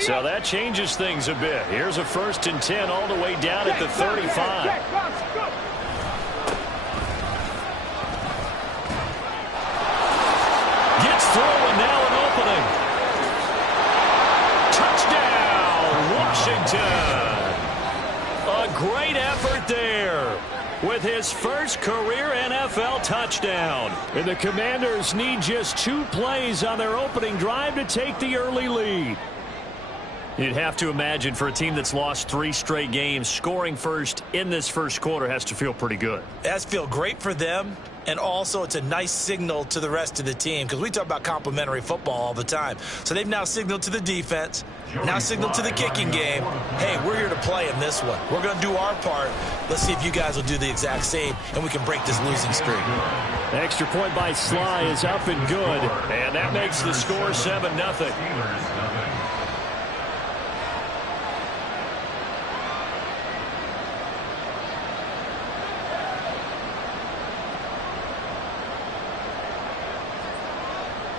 So that changes things a bit. Here's a 1st and 10 all the way down at the 35. Gets through and now an opening. Touchdown, Washington. A great effort there with his first career NFL touchdown. And the Commanders need just 2 plays on their opening drive to take the early lead. You'd have to imagine for a team that's lost 3 straight games, scoring first in this first quarter has to feel pretty good. It has to feel great for them, and also it's a nice signal to the rest of the team because we talk about complimentary football all the time. So they've now signaled to the defense, now signaled to the kicking game, hey, we're here to play in this one. We're going to do our part. Let's see if you guys will do the exact same, and we can break this losing streak. Extra point by Sly is up and good, and that makes the score 7-0.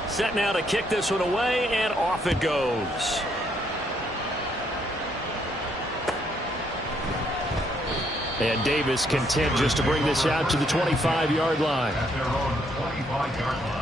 Set now to kick this one away, and off it goes. And Davis content just to bring this out to the 25-yard line. At their own 25-yard line.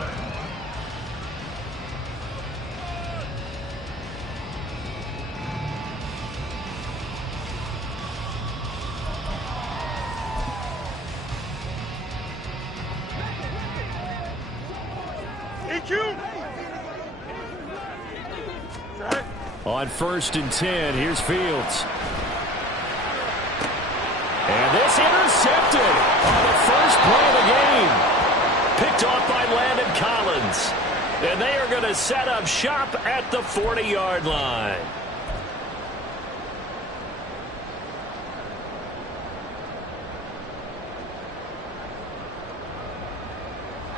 On 1st and 10, here's Fields. And this intercepted on the first play of the game. Picked off by Landon Collins. And they are going to set up shop at the 40-yard line.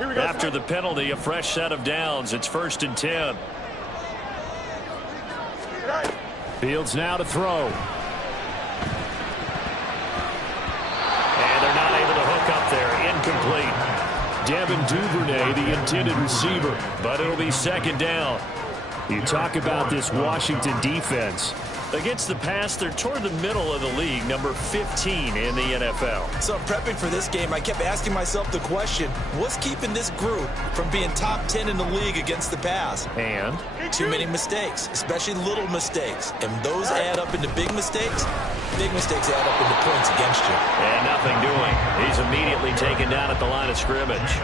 After the penalty, a fresh set of downs. It's 1st and 10. Fields now to throw. And they're not able to hook up there. Incomplete. Devin Duvernay, the intended receiver, but it'll be 2nd down. You talk about this Washington defense. Against the pass, they're toward the middle of the league, number 15 in the NFL. So prepping for this game, I kept asking myself the question, what's keeping this group from being top 10 in the league against the pass? And? Too many mistakes, especially little mistakes. And those add up into big mistakes. Big mistakes add up into points against you. And nothing doing. He's immediately taken down at the line of scrimmage.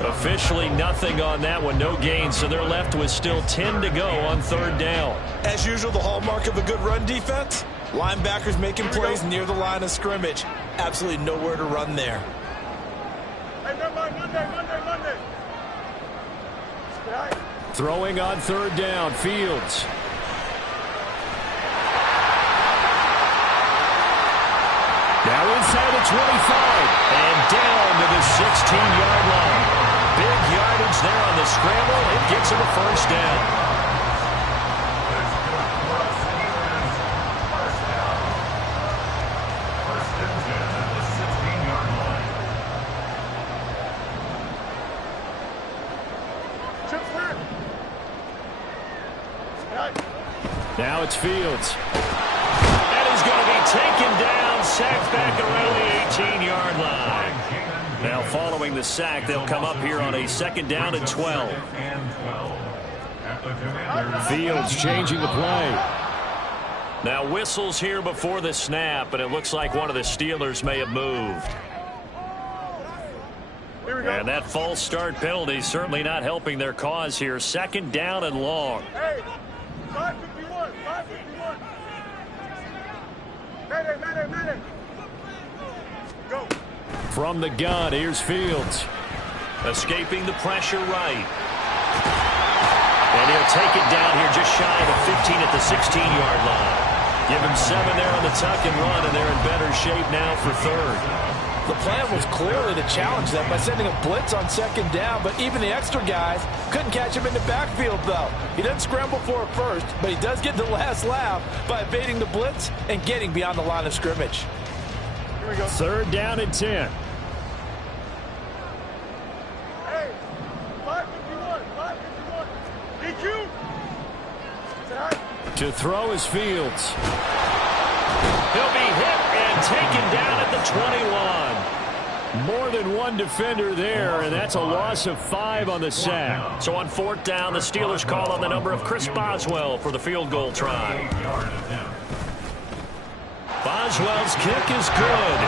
Officially nothing on that one, no gain, so they're left with still 10 to go on 3rd down. As usual, the hallmark of a good run defense, linebackers making plays near the line of scrimmage. Absolutely nowhere to run there. Hey, Monday. Throwing on 3rd down, Fields. Now inside the 25 and down to the 16-yard line. Big yardage there on the scramble. It gets him a 1st down. Now it's Fields. And he's going to be taken down, sacked back around the 18-yard line. Now following the sack, they'll come up here on a 2nd down and 12. Fields changing the play. Now whistles here before the snap, and it looks like one of the Steelers may have moved. And that false start penalty certainly not helping their cause here. 2nd down and long. Hey, 551. Madden. Go. From the gun, here's Fields. Escaping the pressure right. And he'll take it down here just shy of the 15 at the 16-yard line. Give him 7 there on the tuck and run, and they're in better shape now for 3rd. The plan was clearly to challenge them by sending a blitz on 2nd down, but even the extra guys couldn't catch him in the backfield, though. He doesn't scramble for it first, but he does get the last laugh by evading the blitz and getting beyond the line of scrimmage. Here we go. 3rd down and 10. Hey, 551. DQ. To throw is Fields. He'll be hit and taken down at the 21. More than one defender there, and that's a loss of 5 on the sack. So on 4th down, the Steelers call on the number of Chris Boswell for the field goal try. Boswell's kick is good.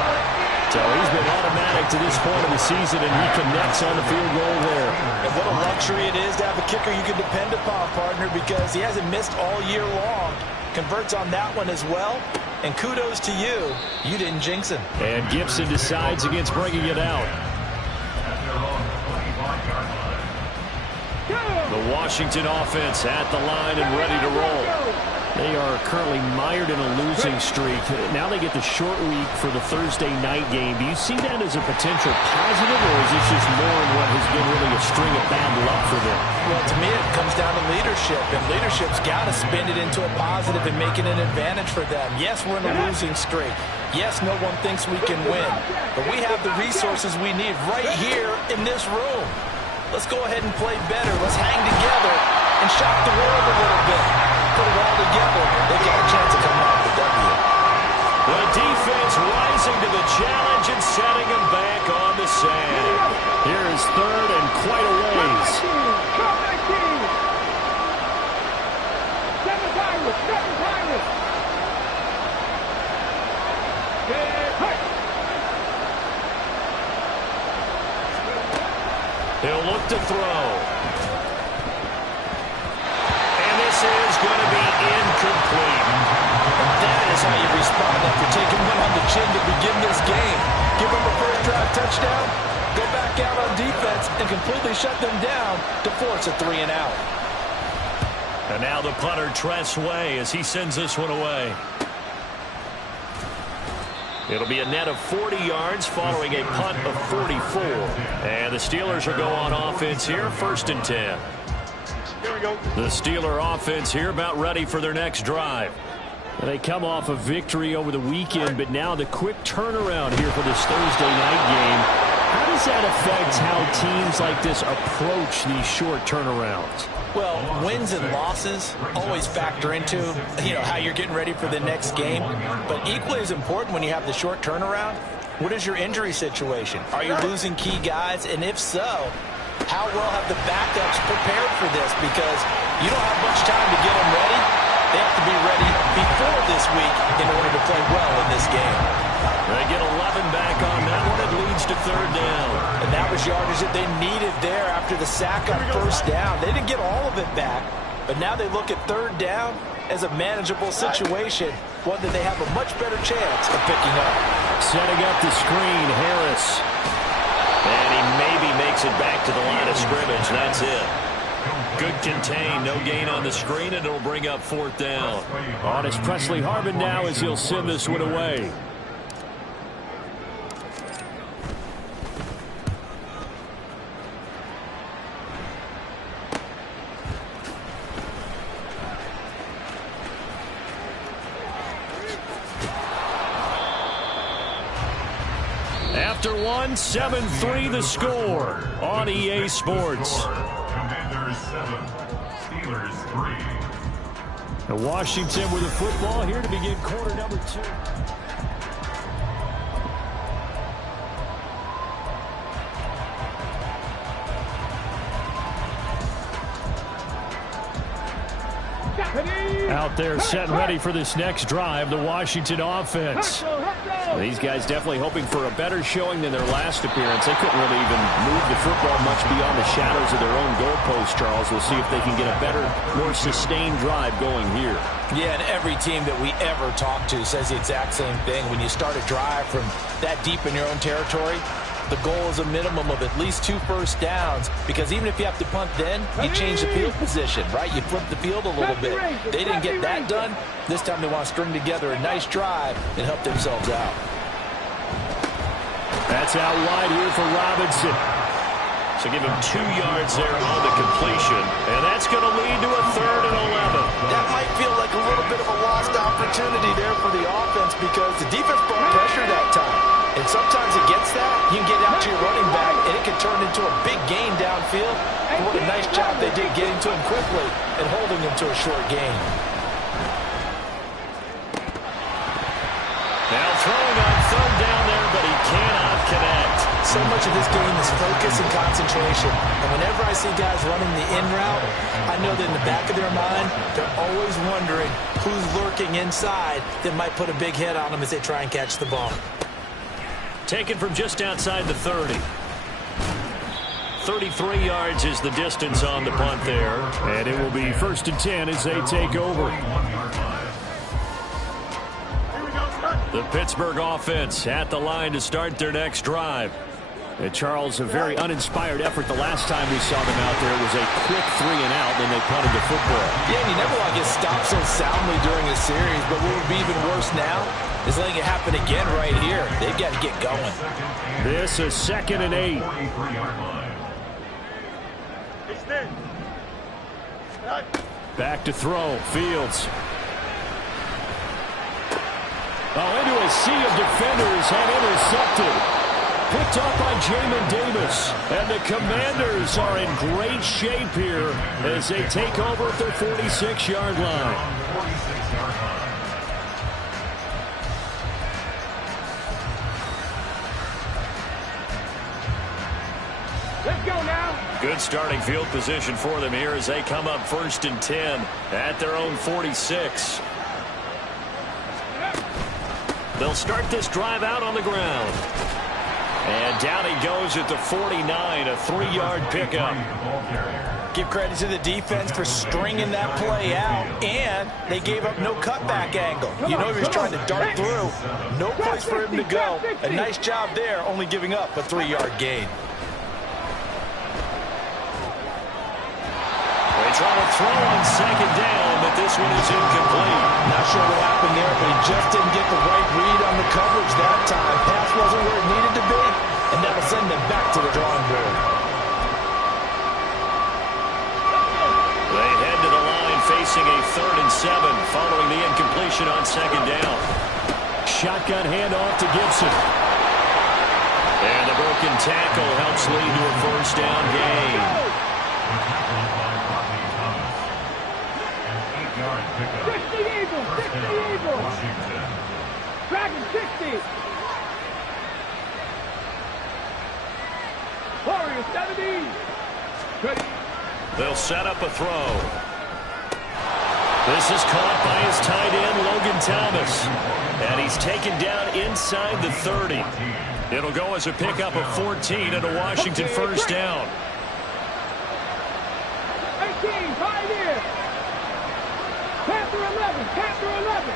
So he's been automatic to this point of the season, and he connects on the field goal there. And what a luxury it is to have a kicker you can depend upon, partner, because he hasn't missed all year long. Converts on that one as well. And kudos to you. You didn't jinx him. And Gibson decides against bringing it out. The Washington offense at the line and ready to roll. They are currently mired in a losing streak. Now they get the short week for the Thursday night game. Do you see that as a potential positive, or is this just more in what has been really a string of bad luck for them? Well, to me, it comes down to leadership, and leadership's got to spin it into a positive and make it an advantage for them. Yes, we're in a losing streak. Yes, no one thinks we can win, but we have the resources we need right here in this room. Let's go ahead and play better. Let's hang together and shock the world a little bit. Put it all together. They got a chance of coming out with the W. The defense rising to the challenge and setting them back on the sand. Here is 3rd and quite a ways. He'll look to throw. And this is going to be incomplete. And that is how you respond after taking one on the chin to begin this game. Give them a first drive touchdown, go back out on defense, and completely shut them down to force a 3 and out. And now the punter, Tress Way, as he sends this one away. It'll be a net of 40 yards following a punt of 44. And the Steelers will go on offense here, 1st and 10. Here we go. The Steeler offense here about ready for their next drive. They come off a victory over the weekend, but now the quick turnaround here for this Thursday night game. How does that affect how teams like this approach these short turnarounds? Well, wins and losses always factor into, how you're getting ready for the next game. But equally as important when you have the short turnaround, what is your injury situation? Are you losing key guys? And if so, how well have the backups prepared for this? Because you don't have much time to get them ready. They have to be ready before this week in order to play well in this game. They get 11 back on that one. It leads to 3rd down. And that was yardage that they needed there after the sack on 1st down. They didn't get all of it back, but now they look at 3rd down as a manageable situation, one that they have a much better chance of picking up. Setting up the screen, Harris. And he maybe makes it back to the line of scrimmage. That's it. Good contain, no gain on the screen, and it'll bring up 4th down. On is Presley Harvin now as he'll send this one away. After 7-3 the score on EA Sports. Commanders 7, Steelers 3. And Washington with the football here to begin quarter number 2. Out there set and ready for this next drive, the Washington offense. These guys definitely hoping for a better showing than their last appearance. They couldn't really even move the football much beyond the shadows of their own goalpost, Charles. We'll see if they can get a better, more sustained drive going here. Yeah, and every team that we ever talk to says the exact same thing. When you start a drive from that deep in your own territory, the goal is a minimum of at least 2 first downs, because even if you have to punt then, you change the field position, right? You flip the field a little bit. They didn't get that done. This time they want to string together a nice drive and help themselves out. That's out wide here for Robinson. So give him 2 yards there on the completion, and that's going to lead to a 3rd and 11. That might feel like a little bit of a lost opportunity there for the offense, because the defense brought pressure that time. And sometimes against that, you can get out to your running back, and it can turn into a big gain downfield. And what a nice job they did getting to him quickly and holding him to a short gain. throwing on third down there, but he cannot connect. So much of this game is focus and concentration. And whenever I see guys running the in route, I know that in the back of their mind, they're always wondering who's lurking inside that might put a big hit on them as they try and catch the ball. Taken from just outside the 30. 33 yards is the distance on the punt there. And it will be 1st and 10 as they take over. The Pittsburgh offense at the line to start their next drive. And Charles, a very uninspired effort the last time we saw them out there. It was a quick 3 and out, then they punted the football. Yeah, and you never want to get stopped so soundly during a series, but what would be even worse now is letting it happen again right here. They've got to get going. This is 2nd and 8. Back to throw. Fields. Into a sea of defenders and intercepted. Picked up by Jamin Davis. And the Commanders are in great shape here as they take over at their 46-yard line. Let's go now. Good starting field position for them here as they come up 1st and 10 at their own 46. They'll start this drive out on the ground. And down he goes at the 49, a 3-yard pickup. Give credit to the defense for stringing that play out, and they gave up no cutback angle. You know he was trying to dart through. No place for him to go. A nice job there, only giving up a 3-yard gain. They try to throw on 2nd down, but this one is incomplete. Not sure what happened there, but he just didn't get the right read on the coverage that time. Pass wasn't where it needed to be, and that'll send them back to the drawing board. They head to the line facing a 3rd and 7 following the incompletion on 2nd down. Shotgun handoff to Gibson. And the broken tackle helps lead to a 1st down gain. 60 Eagles, 60 Eagles. Dragon 60. Warriors 70. Ready. They'll set up a throw. This is caught by his tight end, Logan Thomas. And he's taken down inside the 30. It'll go as a pickup of 14 and a Washington 1st down. 18, Pioneer. Panther 11, Panther 11.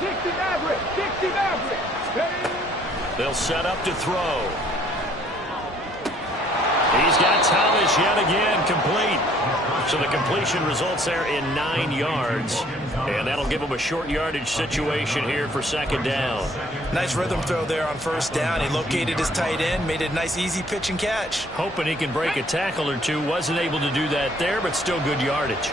60 Maverick, 60 Maverick. Ready. They'll set up to throw. He's got Thomas yet again complete. So the completion results there in 9 yards. And that'll give him a short yardage situation here for 2nd down. Nice rhythm throw there on 1st down. He located his tight end, made it a nice easy pitch and catch. Hoping he can break a tackle or two. Wasn't able to do that there, but still good yardage.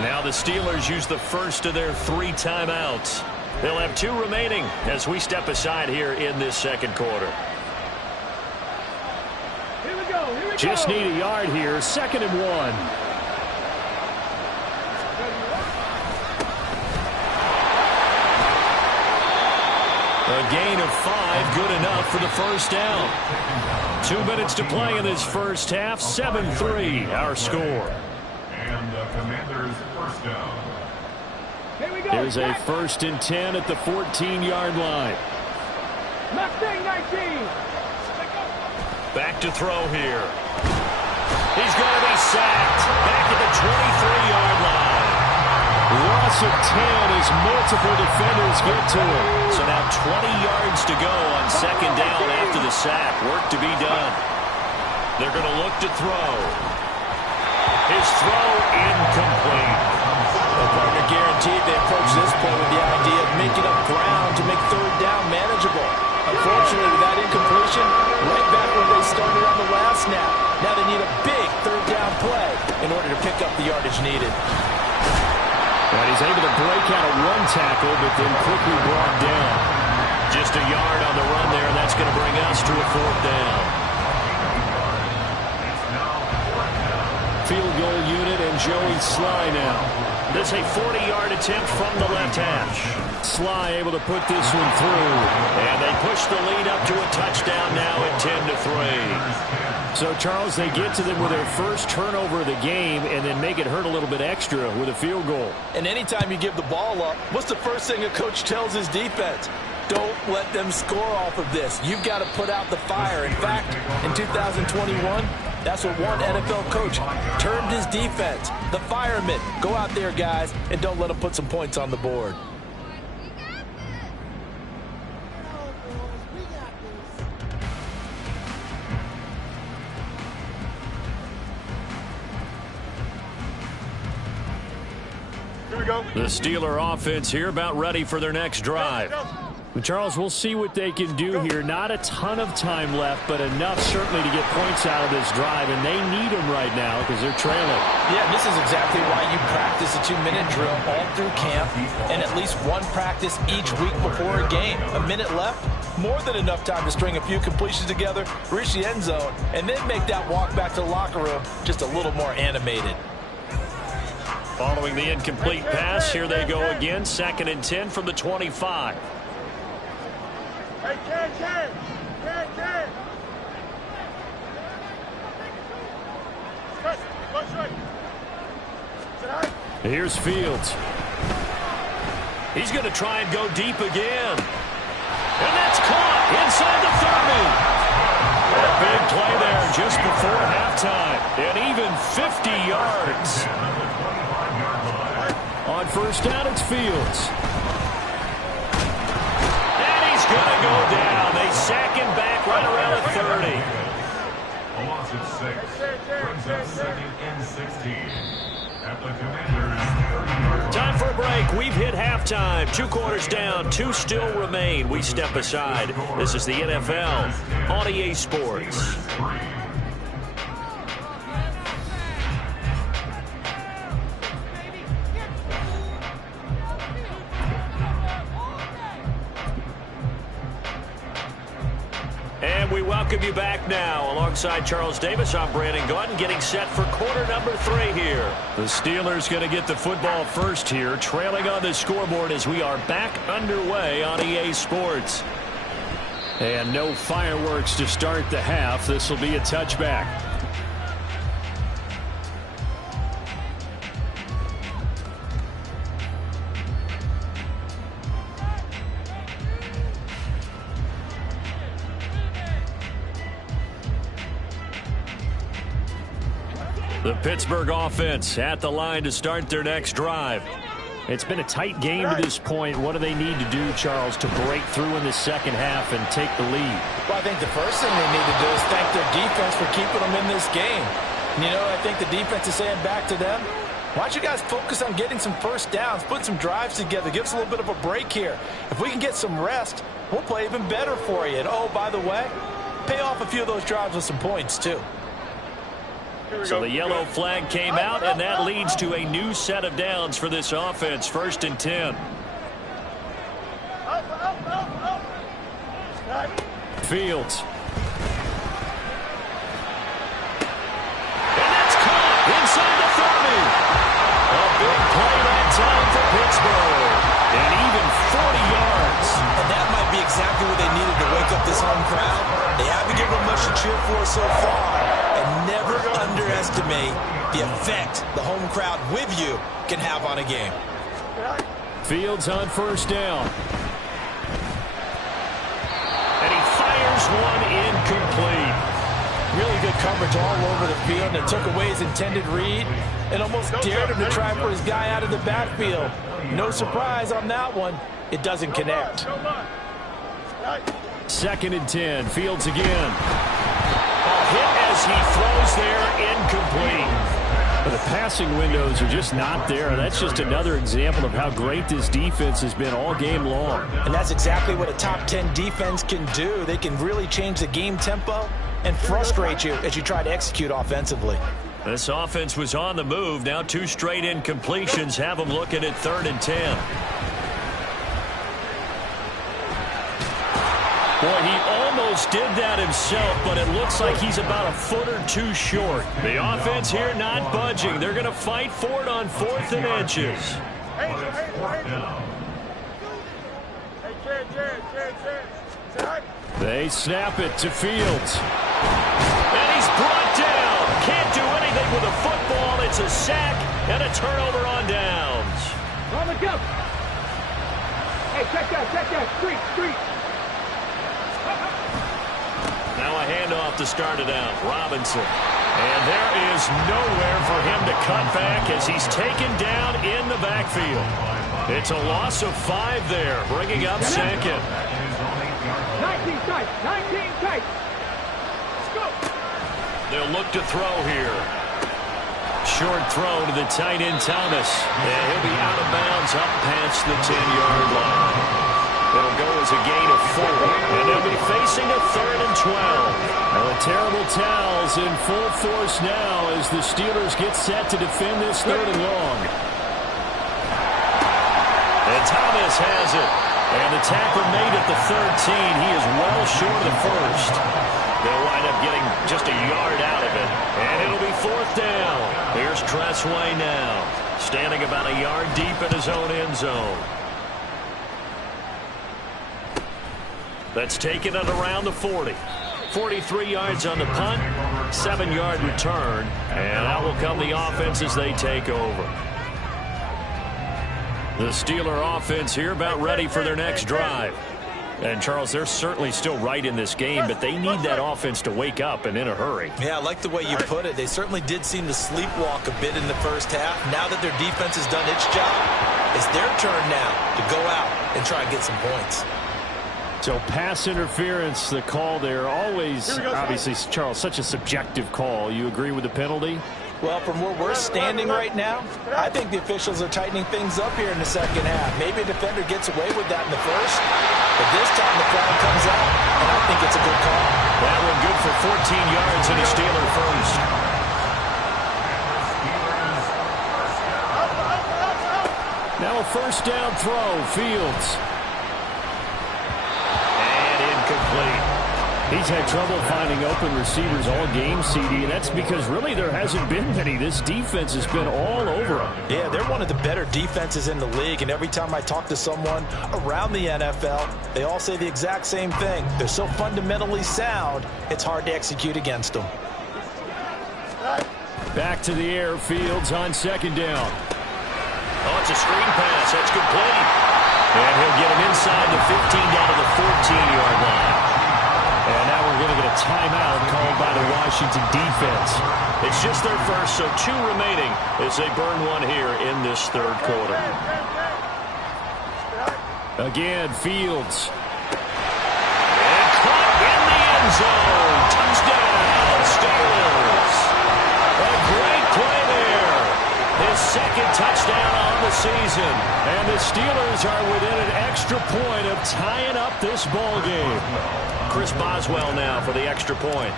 Now the Steelers use the first of their 3 timeouts. They'll have 2 remaining as we step aside here in this 2nd quarter. Here we go, here we Just go. need a yard here. 2nd and 1. A gain of 5, good enough for the 1st down. 2 minutes to play in this first half. 7-3, our score. And the Commanders' 1st down. Here we go. Here's a 1st and 10 at the 14-yard line. Mustang 19. Back to throw here. He's going to be sacked. Back at the 23-yard line. Loss of 10 as multiple defenders get to him. So now 20 yards to go on 2nd down after the sack. Work to be done. They're going to look to throw. His throw incomplete. Well, partner, guaranteed they approach this point with the idea of making up ground to make 3rd down manageable. Unfortunately, with that incompletion, right back where they started on the last snap. Now they need a big 3rd down play in order to pick up the yardage needed. And he's able to break out a run tackle, but then quickly brought down. Just a yard on the run there. That's going to bring us to a 4th down. Field goal unit and Joey Sly now. This is a 40-yard attempt from the left hash. Sly able to put this one through. And they push the lead up to a touchdown now at 10-3. So, Charles, they get to them with their first turnover of the game and then make it hurt a little bit extra with a field goal. And anytime you give the ball up, what's the first thing a coach tells his defense? Don't let them score off of this. You've got to put out the fire. In fact, in 2021, that's what one NFL coach termed his defense, the firemen. Go out there, guys, and don't let them put some points on the board. The Steeler offense here about ready for their next drive. Charles, we'll see what they can do here. Not a ton of time left, but enough certainly to get points out of this drive, and they need them right now because they're trailing. Yeah, this is exactly why you practice a 2-minute drill all through camp and at least one practice each week before a game. A minute left, more than enough time to string a few completions together, reach the end zone, and then make that walk back to the locker room just a little more animated. Following the incomplete pass, here they go again. 2nd and 10 from the 25. Hey, Ken. Here's Fields. He's going to try and go deep again. And that's caught inside the 30. A big play there just before halftime. And even 50 yards. On first down, it's Fields. Going to go down. They sack him back right around the 30. A loss of 6. Brings up 2nd and 16. At the Commanders' 30-yard line. Time for a break. We've hit halftime. 2 quarters down. 2 still remain. We step aside. This is the NFL on EA Sports. And we welcome you back now. Alongside Charles Davis, I'm Brandon Gordon, getting set for quarter number 3 here. The Steelers going to get the football first here, trailing on the scoreboard as we are back underway on EA Sports. And no fireworks to start the half. This will be a touchback. The Pittsburgh offense at the line to start their next drive. It's been a tight game to this point. What do they need to do, Charles, to break through in the second half and take the lead? Well, I think the first thing they need to do is thank their defense for keeping them in this game. You know, I think the defense is saying back to them, why don't you guys focus on getting some first downs, put some drives together, give us a little bit of a break here. If we can get some rest, we'll play even better for you. And, oh, by the way, pay off a few of those drives with some points, too. So the yellow flag came out, and that leads to a new set of downs for this offense. 1st and 10. Fields. And that's caught inside the 30. A big play that time for Pittsburgh. And even 40 yards. And that might be exactly what they needed to wake up this home crowd. They haven't given them much to cheer for so far. And never underestimate the effect the home crowd with you can have on a game. Fields on first down. And he fires one incomplete. Really good coverage all over the field. And it took away his intended read and almost dared him to try for his guy out of the backfield. No surprise on that one. It doesn't connect. 2nd and 10. Fields again. A hit as he throws there, incomplete. But the passing windows are just not there. That's just another example of how great this defense has been all game long. And that's exactly what a top 10 defense can do. They can really change the game tempo and frustrate you as you try to execute offensively. This offense was on the move. Now 2 straight incompletions have them looking at 3rd and 10. Boy, he almost almost did that himself, but it looks like he's about a foot or two short. The offense here not budging. They're going to fight for it on 4th and inches. Hey, They snap it to Fields. And he's brought down. Can't do anything with a football. It's a sack and a turnover on downs. On the jump. Hey, check that. Street. Now a handoff to start it out. Robinson. And there is nowhere for him to cut back as he's taken down in the backfield. It's a loss of 5 there, bringing up second. 19 tight. Let's go. They'll look to throw here. Short throw to the tight end Thomas. And he'll be out of bounds up past the 10-yard line. It'll go as a gain of 4. And they'll be facing a 3rd and 12. Now the terrible towels in full force now as the Steelers get set to defend this 3rd and long. And Thomas has it. And the tackle made at the 13. He is well short of the 1st. They'll wind up getting just a yard out of it. And it'll be 4th down. Here's Tressway now, standing about a yard deep in his own end zone. That's taken it around the 40. 43 yards on the punt, 7-yard return, and out will come the offense as they take over. The Steeler offense here about ready for their next drive. And, Charles, they're certainly still right in this game, but they need that offense to wake up and in a hurry. Yeah, I like the way you put it. They certainly did seem to sleepwalk a bit in the first half. Now that their defense has done its job, it's their turn now to go out and try and get some points. So pass interference, the call there, always, obviously, Charles, such a subjective call. You agree with the penalty? Well, from where we're standing right now, I think the officials are tightening things up here in the second half. Maybe a defender gets away with that in the first, but this time the flag comes out, and I think it's a good call. That one good for 14 yards and a Steeler first. Now a first down throw, Fields. And incomplete. He's had trouble finding open receivers all game, CD, and that's because really there hasn't been many. This defense has been all over him. Yeah, they're one of the better defenses in the league, and every time I talk to someone around the NFL, they all say the exact same thing. They're so fundamentally sound, it's hard to execute against them. Back to the air, Fields on second down. Oh, it's a screen pass. That's complete. And he'll get him inside the 15 down to the 14-yard line. And now we're going to get a timeout called by the Washington defense. It's just their first, so 2 remaining as they burn one here in this 3rd quarter. Again, Fields. And caught in the end zone. Touchdown, Steelers. A great play there. His 2nd touchdown on the season. And the Steelers are within an extra point of tying up this ball game. Chris Boswell now for the extra point.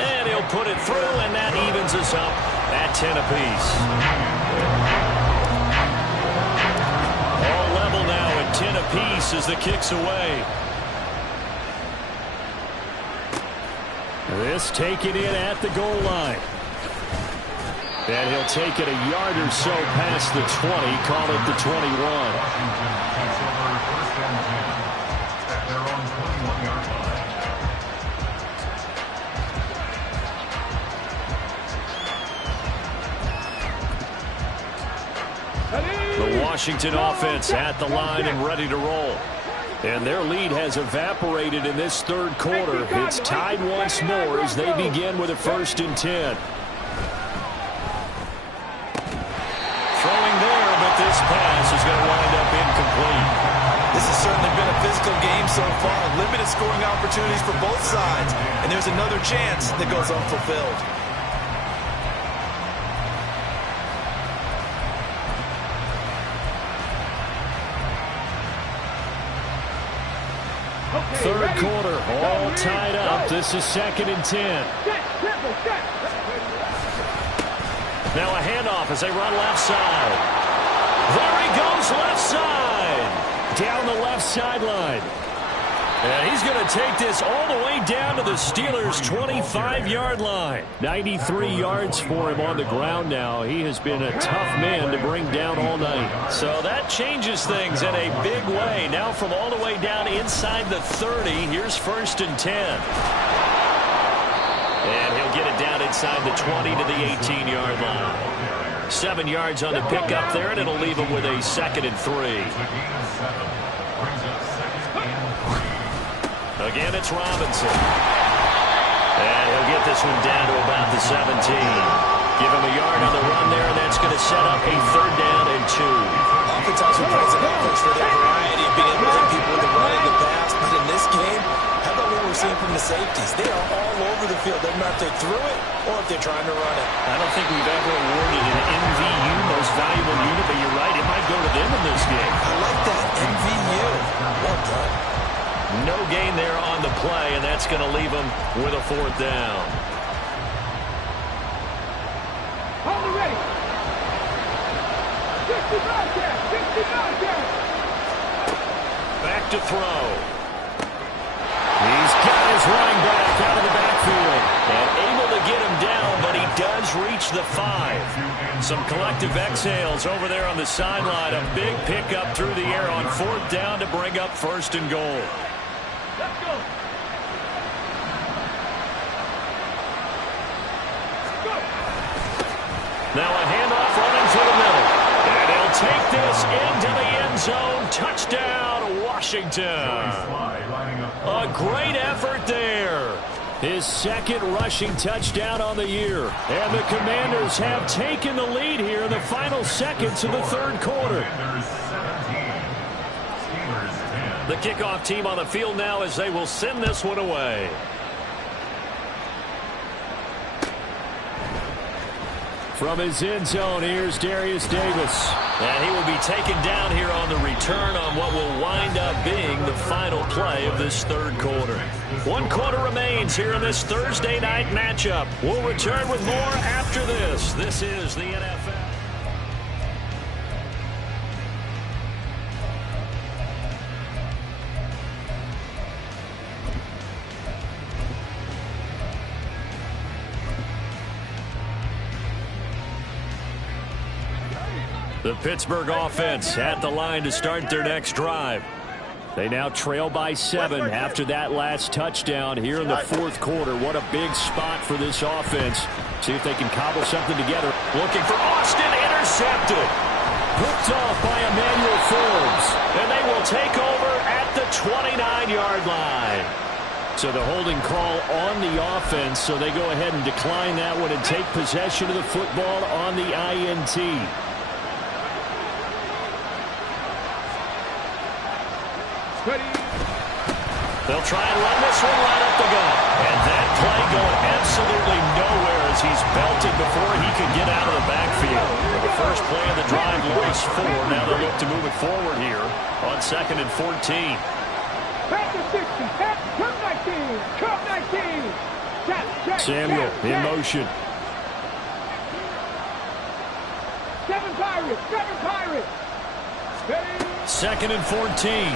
And he'll put it through, and that evens us up at 10 apiece. All level now at 10 apiece as the kick's away. This taken in at the goal line. And he'll take it a yard or so past the 20, call it the 21. The Washington offense at the line and ready to roll. And their lead has evaporated in this 3rd quarter. It's tied once more as they begin with a 1st and 10. Throwing there, but this pass is going to wind up incomplete. This has certainly been a physical game so far. Limited scoring opportunities for both sides. And there's another chance that goes unfulfilled. Third quarter, all tied up. This is 2nd and 10. Now a handoff as they run left side. There he goes left side. down the left sideline. And he's going to take this all the way down to the Steelers' 25-yard line. 93 yards for him on the ground now. He has been a tough man to bring down all night. So that changes things in a big way. Now from all the way down inside the 30, here's 1st and 10. And he'll get it down inside the 20 to the 18-yard line. 7 yards on the pickup there, and it'll leave him with a 2nd and 3. Again, it's Robinson. And he'll get this one down to about the 17. Give him a yard on the run there, and that's going to set up a 3rd down and 2. Oftentimes we praise the offense for their variety of being able to hit people with the run and the pass. But in this game, how about what we're seeing from the safeties? They are all over the field. Doesn't matter if they threw it or if they're trying to run it. I don't think we've ever awarded an MVU, most valuable unit, but you're right. It might go to them in this game. I like that. MVU. Well done. No gain there on the play, and that's going to leave him with a 4th down. Hold it ready. 60 yards. Back to throw. He's got his running back out of the backfield and able to get him down, but he does reach the 5. Some collective exhales over there on the sideline. A big pickup through the air on 4th down to bring up 1st and goal. Let's go. Now a handoff running through the middle. And he'll take this into the end zone. Touchdown, Washington. A great effort there. His 2nd rushing touchdown on the year. And the Commanders have taken the lead here in the final seconds of the 3rd quarter. The kickoff team on the field now as they will send this one away. From his end zone, here's Darius Davis. And he will be taken down here on the return on what will wind up being the final play of this 3rd quarter. 1 quarter remains here in this Thursday night matchup. We'll return with more after this. This is the NFL. The Pittsburgh offense at the line to start their next drive. They now trail by 7 after that last touchdown here in the 4th quarter. What a big spot for this offense. See if they can cobble something together. Looking for Austin, intercepted. Picked off by Emmanuel Forbes. And they will take over at the 29-yard line. So the holding call on the offense, so they go ahead and decline that one and take possession of the football on the INT. They'll try and run this one right up the gut. And that play going absolutely nowhere as he's belted before he could get out of the backfield. The first play of the drive lost 4. Now they look to move it forward here on 2nd and 14. Back to 60. Back. Come 19. Come 19. Samuel in motion. 7 Pirates. 7 Pirates. 2nd and 14.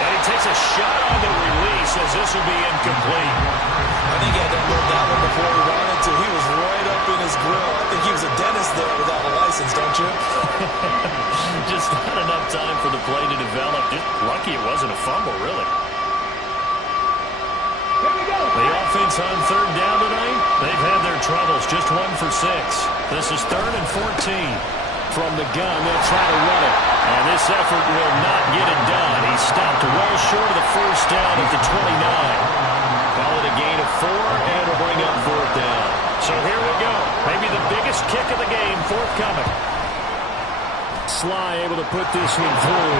And he takes a shot on the release as this will be incomplete. I think he had to unload that one before he wanted to. He was right up in his grill. I think he was a dentist there without a license, don't you? Just not enough time for the play to develop. Just lucky it wasn't a fumble, really. The offense on 3rd down tonight, they've had their troubles. Just 1 for 6. This is 3rd and 14. From the gun, they'll try to run it. And this effort will not get it done. He's stopped well short of the 1st down at the 29. Call it a gain of 4, and it'll bring up 4th down. So here we go. Maybe the biggest kick of the game forthcoming. Sly able to put this one through.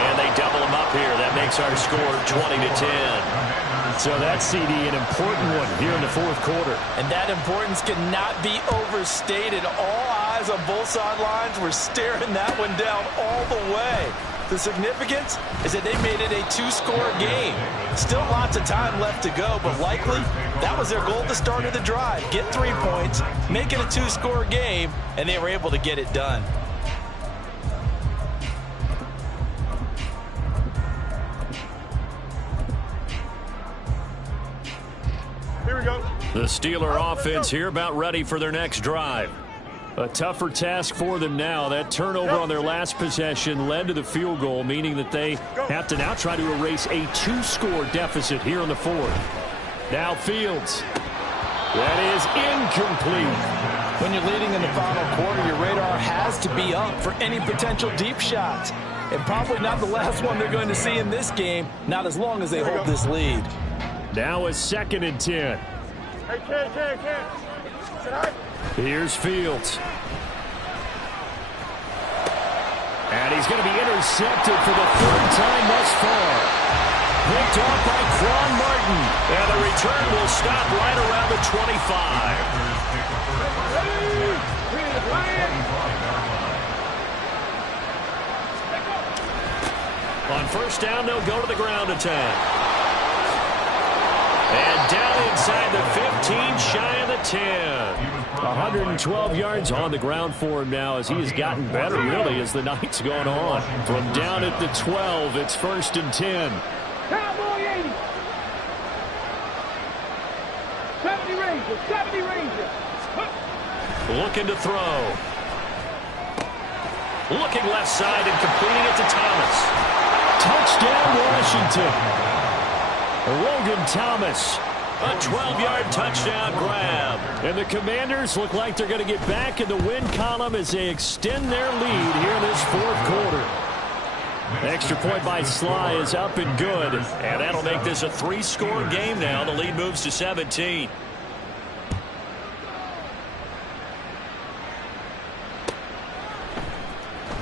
And they double him up here. That makes our score 20-10. So that CD, an important one here in the 4th quarter. And that importance cannot be overstated. All eyes on both sidelines were staring that one down all the way. The significance is that they made it a 2-score game. Still lots of time left to go, but likely that was their goal at the start of the drive. Get 3 points, make it a 2-score game, and they were able to get it done. The Steeler offense here about ready for their next drive. A tougher task for them now. That turnover on their last possession led to the field goal, meaning that they have to now try to erase a 2-score deficit here in the fourth. Now Fields. That is incomplete. When you're leading in the final quarter, your radar has to be up for any potential deep shots. And probably not the last one they're going to see in this game, not as long as they hold this lead. Now a 2nd and 10. Here's Fields. And he's going to be intercepted for the 3rd time thus far. Picked off by Quan Martin. And the return will stop right around the 25. On 1st down, they'll go to the ground attack. And down inside the 15, shy of the 10. 112 yards on the ground for him now as he has gotten better, really, as the night's gone on. From down at the 12, it's 1st and 10. Cowboy 80. 70 Rangers, 70 Rangers. Looking to throw. Looking left side and completing it to Thomas. Touchdown, Washington. Logan Thomas, a 12-yard touchdown grab. And the Commanders look like they're going to get back in the win column as they extend their lead here in this 4th quarter. Extra point by Sly is up and good. And that'll make this a 3-score game now. The lead moves to 17.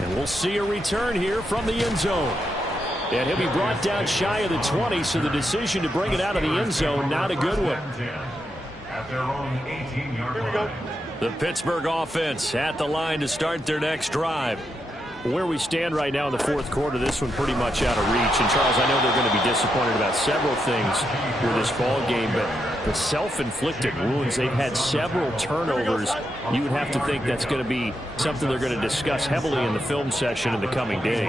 And we'll see a return here from the end zone. And he'll be brought down shy of the 20, so the decision to bring it out of the end zone, not a good one. At their own 18-yard line. The Pittsburgh offense at the line to start their next drive. Where we stand right now in the 4th quarter, this one pretty much out of reach. And, Charles, I know they're going to be disappointed about several things with this ball game, but the self-inflicted wounds, they've had several turnovers. You would have to think that's going to be something they're going to discuss heavily in the film session in the coming days.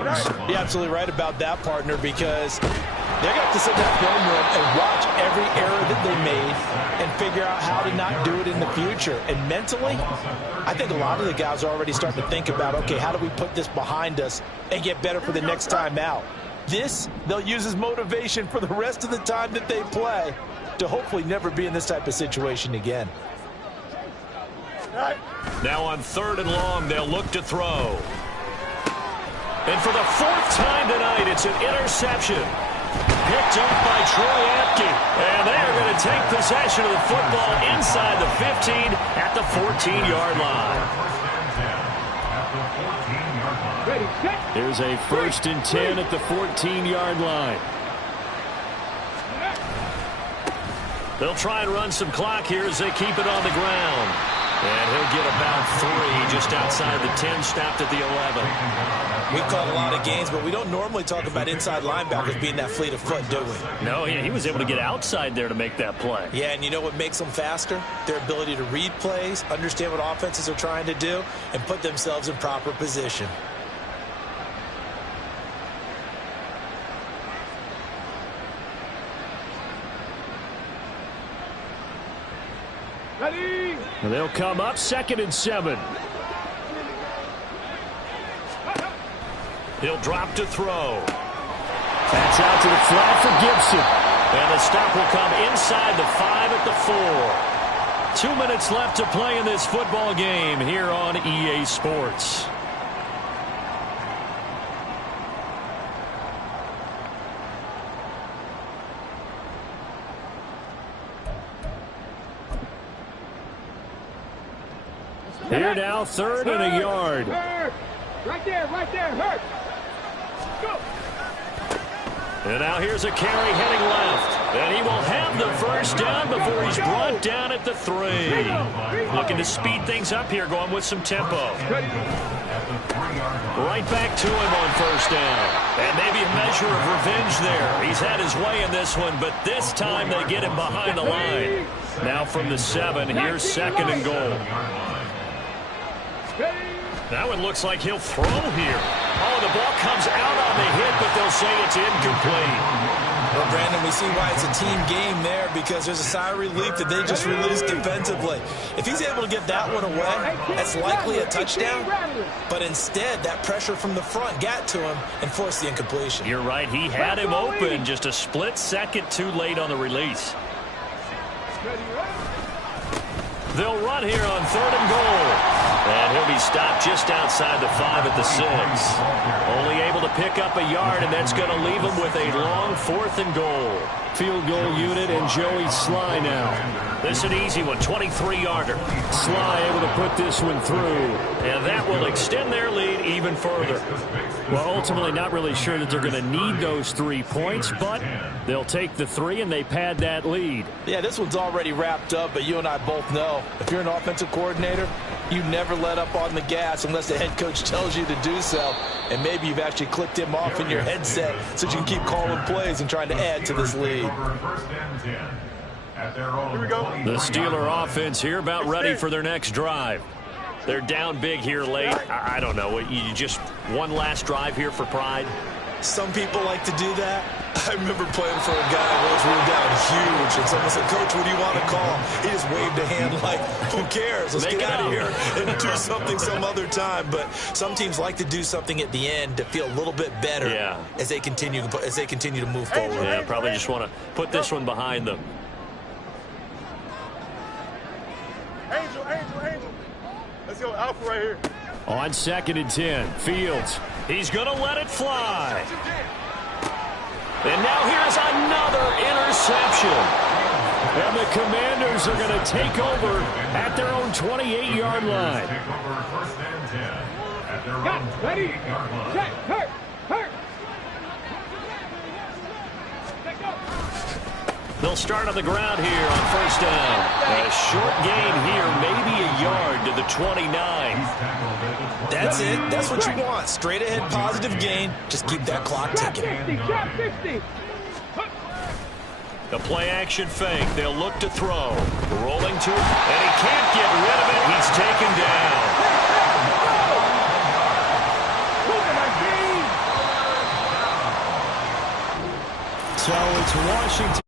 You're absolutely right about that, partner, because they're going to have to sit in that film room and watch every error that they made and figure out how to not do it in the future. And mentally, I think a lot of the guys are already starting to think about, okay, how do we put this behind us and get better for the next time out? This, they'll use as motivation for the rest of the time that they play to hopefully never be in this type of situation again. Now on 3rd and long, they'll look to throw. And for the 4th time tonight, it's an interception. Picked up by Troy Apke. And they are going to take possession of the football inside the 15 at the 14-yard line. Here's a 1st and 10 at the 14-yard line. They'll try and run some clock here as they keep it on the ground. And he'll get about 3 just outside the 10, stopped at the 11. We've called a lot of games, but we don't normally talk about inside linebackers being that fleet of foot, do we? No, he was able to get outside there to make that play. Yeah, and you know what makes them faster? Their ability to read plays, understand what offenses are trying to do, and put themselves in proper position. Ready? And they'll come up 2nd and 7. He'll drop to throw. That's out to the flat for Gibson. And the stop will come inside the 5 at the 4. 2 minutes left to play in this football game here on EA Sports. Here now, 3rd and a yard. Right there, hurt. Go. And now here's a carry heading left. And he will have the 1st down before he's brought down at the 3. Looking to speed things up here, going with some tempo. Right back to him on 1st down. And maybe a measure of revenge there. He's had his way in this one, but this time they get him behind the line. Now from the 7, here's 2nd and goal. That one looks like he'll throw here. Oh, the ball comes out on the hit, but they'll say it's incomplete. Well, Brandon, we see why it's a team game there because there's a sigh of relief that they just released defensively. If he's able to get that one away, that's likely a touchdown. But instead, that pressure from the front got to him and forced the incompletion. You're right. He had him open just a split second too late on the release. They'll run here on 3rd and goal. And he'll be stopped just outside the 5 at the 6. Only able to pick up a yard, and that's going to leave him with a long 4th and goal. Field goal unit and Joey Sly now. This is an easy one, 23-yarder. Sly able to put this one through, and that will extend their lead even further. Well, ultimately not really sure that they're going to need those 3 points, but they'll take the 3 and they pad that lead. Yeah, this one's already wrapped up, but you and I both know if you're an offensive coordinator, you never let up on the gas unless the head coach tells you to do so. And maybe you've actually clicked him off in your headset so you can keep calling plays and trying to add to this lead. Here we go. The Steeler offense here about ready for their next drive. They're down big here late. I don't know. You just one last drive here for pride? Some people like to do that. I remember playing for a guy once we were down huge, and someone said, "Coach, what do you want to call?" He just waved a hand like, "Who cares? Let's get out of here and do something some other time." But some teams like to do something at the end to feel a little bit better as they continue to move forward. Yeah, probably just want to put this one behind them. Angel. Let's go, Alpha right here. On 2nd and 10, Fields. He's going to let it fly. And now here's another interception. And the Commanders are going to take over at their own 28-yard line. Got, ready, check, hurt. They'll start on the ground here on 1st down. A short gain here, maybe a yard to the 29. That's it. That's what you want. Straight ahead positive gain. Just keep that clock ticking. Trap 60. The play action fake. They'll look to throw. Rolling to it. And he can't get rid of it. He's taken down. So it's Washington.